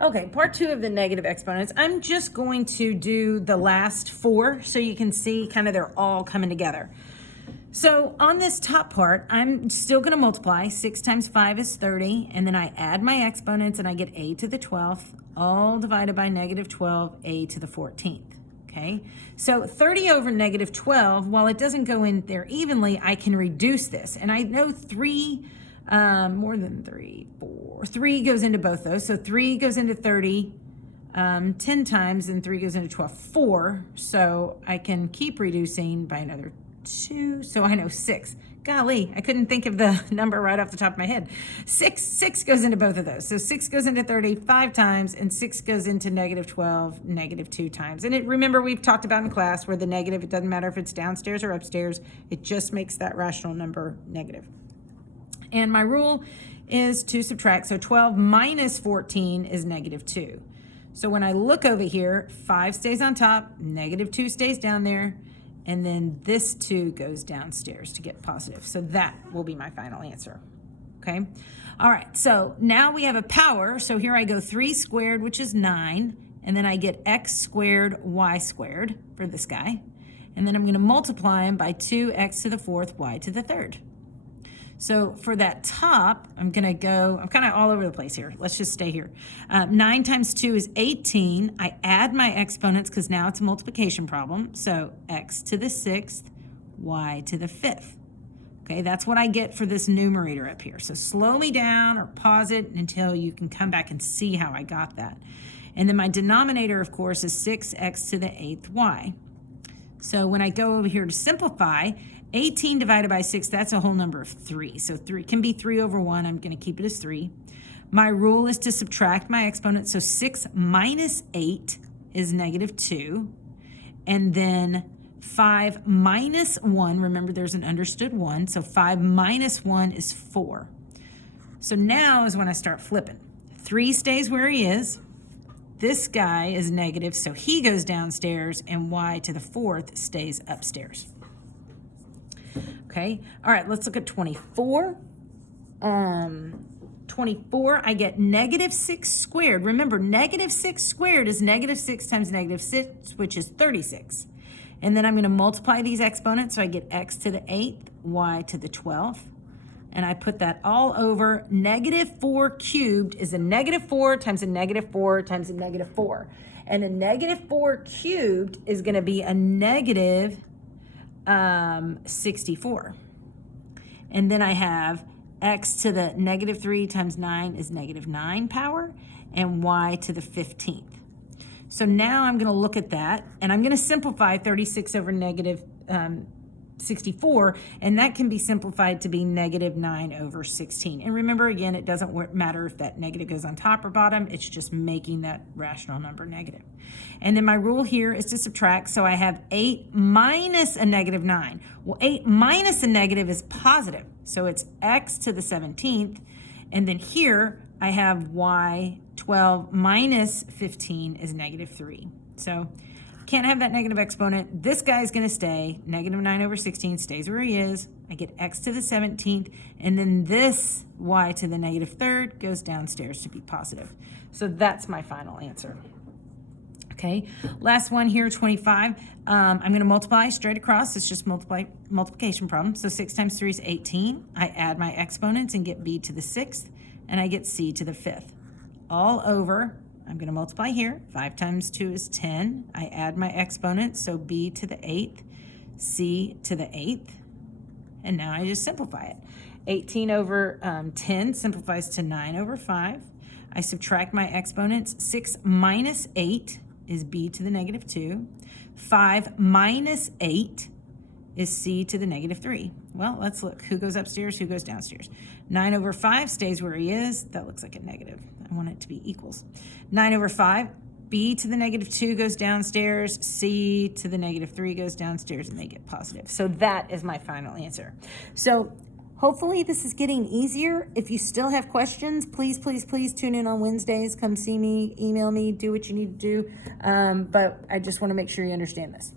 Okay, part 2 of the negative exponents. I'm just going to do the last 4 so you can see kind of they're all coming together. So on this top part, I'm still going to multiply. 6 times 5 is 30, and then I add my exponents and I get a to the 12th, all divided by negative 12, a to the 14th. Okay, so 30 over negative 12, while it doesn't go in there evenly, I can reduce this. And I know 3, more than 3, 4, 3 goes into both those. So 3 goes into 30 10 times, and 3 goes into 12, 4. So I can keep reducing by another 2. So I know 6. Golly, I couldn't think of the number right off the top of my head. 6 goes into both of those. So 6 goes into 30 5 times, and 6 goes into negative 12 negative 2 times. And remember, we've talked about in class where the negative, it doesn't matter if it's downstairs or upstairs, it just makes that rational number negative. And my rule is to subtract. So 12 minus 14 is negative 2. So when I look over here, 5 stays on top, negative 2 stays down there, and then this 2 goes downstairs to get positive. So that will be my final answer. Okay. All right. So now we have a power. So here I go 3 squared, which is 9. And then I get x squared, y squared for this guy. And then I'm going to multiply them by 2x to the 4th, y to the 3rd. So for that top, I'm kind of all over the place here. Let's just stay here. 9 times 2 is 18. I add my exponents because now it's a multiplication problem. So x to the 6th, y to the 5th. Okay, that's what I get for this numerator up here. So slow me down or pause it until you can come back and see how I got that. And then my denominator, of course, is 6x to the 8th y. So when I go over here to simplify, 18 divided by 6, that's a whole number of 3. So 3 can be 3 over 1. I'm going to keep it as 3. My rule is to subtract my exponents. So 6 minus 8 is negative 2. And then 5 minus 1, remember there's an understood 1. So 5 minus 1 is 4. So now is when I start flipping. 3 stays where he is. This guy is negative, so he goes downstairs, and y to the 4th stays upstairs. Okay, all right, let's look at 24. 24, I get negative 6 squared. Remember, negative 6 squared is negative 6 times negative 6, which is 36. And then I'm going to multiply these exponents, so I get x to the 8th, y to the 12th. And I put that all over. Negative 4 cubed is a negative 4 times a negative 4 times a negative 4. And a negative 4 cubed is going to be a negative 64. And then I have x to the negative 3 times 9 is negative 9 power, and y to the 15th. So now I'm going to look at that, and I'm going to simplify 36 over negative 64, and that can be simplified to be negative 9 over 16. And remember, again, it doesn't matter if that negative goes on top or bottom. It's just making that rational number negative. And then my rule here is to subtract. So I have 8 minus a negative 9. Well, 8 minus a negative is positive. So it's x to the 17th. And then here I have y 12 minus 15 is negative 3. So can't have that negative exponent. This guy is going to stay. Negative 9 over 16 stays where he is. I get x to the 17th. And then this y to the negative 3rd goes downstairs to be positive. So that's my final answer. Okay, last one here, 25. I'm going to multiply straight across. It's just multiplication problem. So 6 times 3 is 18. I add my exponents and get b to the 6th. And I get c to the 5th. All over. I'm going to multiply here. 5 times 2 is 10. I add my exponents, so b to the 8th, c to the 8th, and now I just simplify it. 18 over 10 simplifies to 9 over 5. I subtract my exponents. 6 minus 8 is b to the negative 2. 5 minus 8 is c to the negative 3. Well, let's look. Who goes upstairs? Who goes downstairs? 9 over 5 stays where he is. That looks like a negative. I want it to be equals. 9 over 5, b to the negative 2 goes downstairs, c to the negative 3 goes downstairs, and they get positive. So that is my final answer. So hopefully this is getting easier. If you still have questions, please, please, please tune in on Wednesdays. Come see me, email me, do what you need to do. But I just want to make sure you understand this.